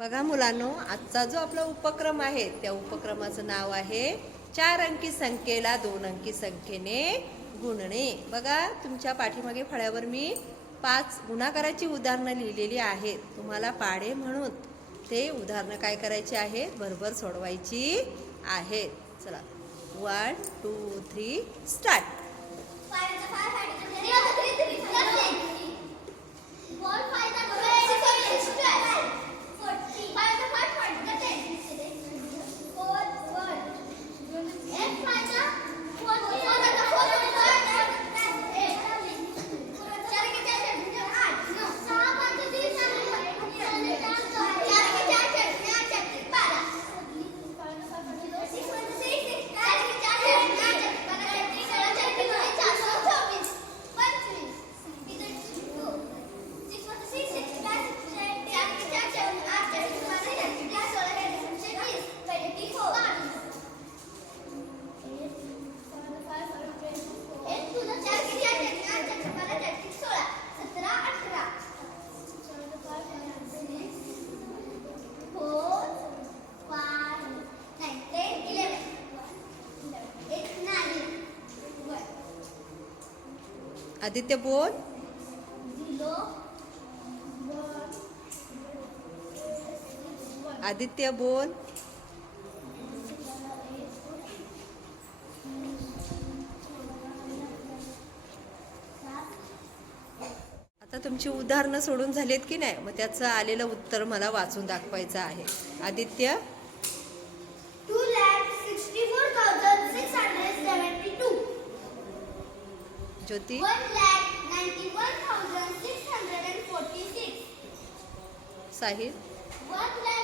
बघा मुलांनो, आजचा जो आपला उपक्रम आहे त्या उपक्रमाचं नाव आहे 4 अंकी संख्येला 2 अंकी संख्येने गुणणे। बघा तुमच्या पाठीमागे फळ्यावर मी 5 गुणाकाराची उदाहरणं लिहिलेली आहेत। तुम्हाला पाढे म्हणून ते उदाहरणं काय करायची आहेत, बरोबर सोडवायची आहेत। चला 1 2 3 स्टार्ट। आदित्य बोल। आदित्य बोल। आता तुमची उदाहरणं सोडून झालीत की नाही, मग त्याचं आलेलं उत्तर मला वाचून दाखवायचं आहे। आदित्य 2,64,672 ज्योती 1,91,646 साहिल 1,00,000